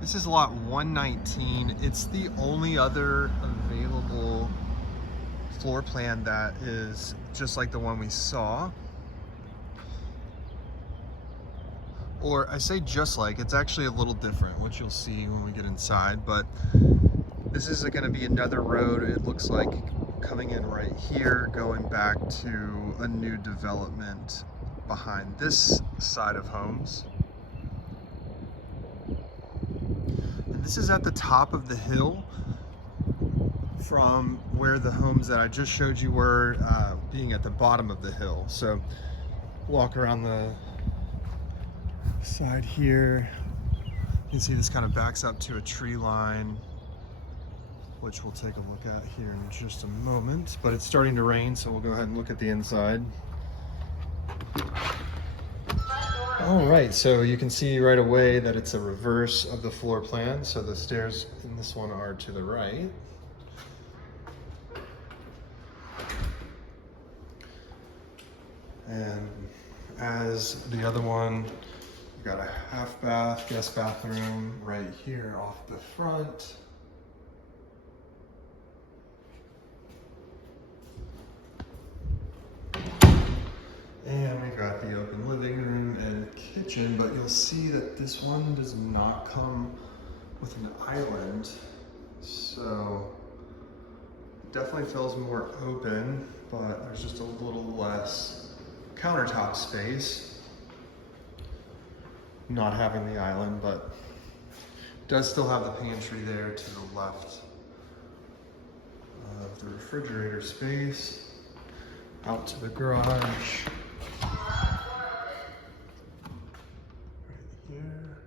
This is lot 119. It's the only other available floor plan that is just like the one we saw. Or I say just like, it's actually a little different, which you'll see when we get inside, but this is going to be another road, it looks like, coming in right here, going back to a new development behind this side of homes. And this is at the top of the hill from where the homes that I just showed you were, being at the bottom of the hill. So walk around the side here. You can see this kind of backs up to a tree line, which we'll take a look at here in just a moment. But it's starting to rain, so we'll go ahead and look at the inside. All right, so you can see right away that it's a reverse of the floor plan. So the stairs in this one are to the right. And as the other one, we've got a half bath, guest bathroom right here off the front. And we've got the open living room and kitchen, but you'll see that this one does not come with an island. So it definitely feels more open, but there's just a little less countertop space, not having the island, but does still have the pantry there to the left of the refrigerator space, out to the garage. Right here.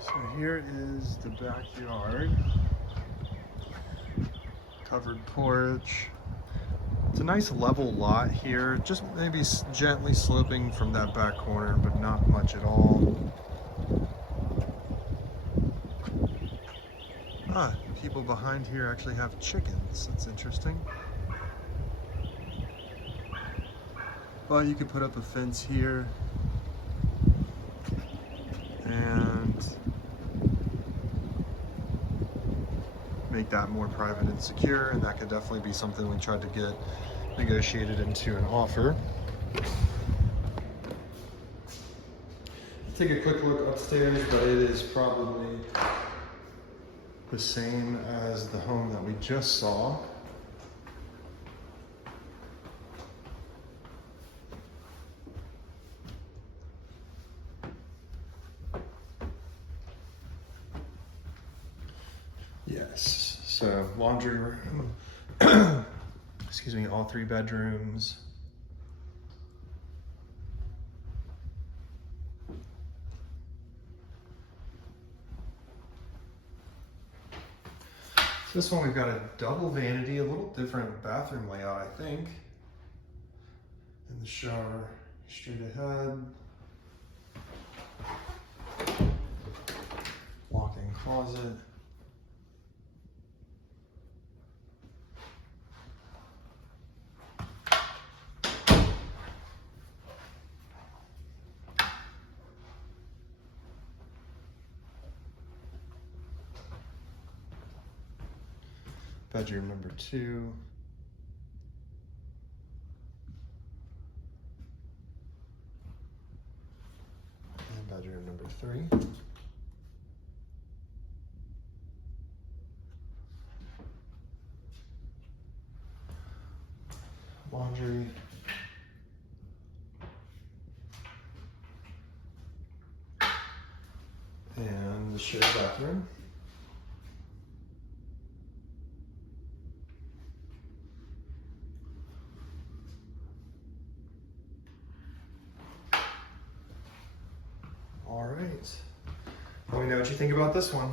So here is the backyard. Covered porch. It's a nice level lot here, just maybe gently sloping from that back corner, but not much at all. Ah, people behind here actually have chickens. That's interesting. But you could put up a fence here and make that more private and secure, and that could definitely be something we tried to get negotiated into an offer. Take a quick look upstairs, but it is probably the same as the home that we just saw. Yes, so laundry room, excuse me, all 3 bedrooms. This one we've got a double vanity, a little different bathroom layout, I think. And the shower straight ahead. Walk-in closet. Bedroom number 2. And bedroom number 3. Laundry. And the shared bathroom. All right. Let me know what you think about this one.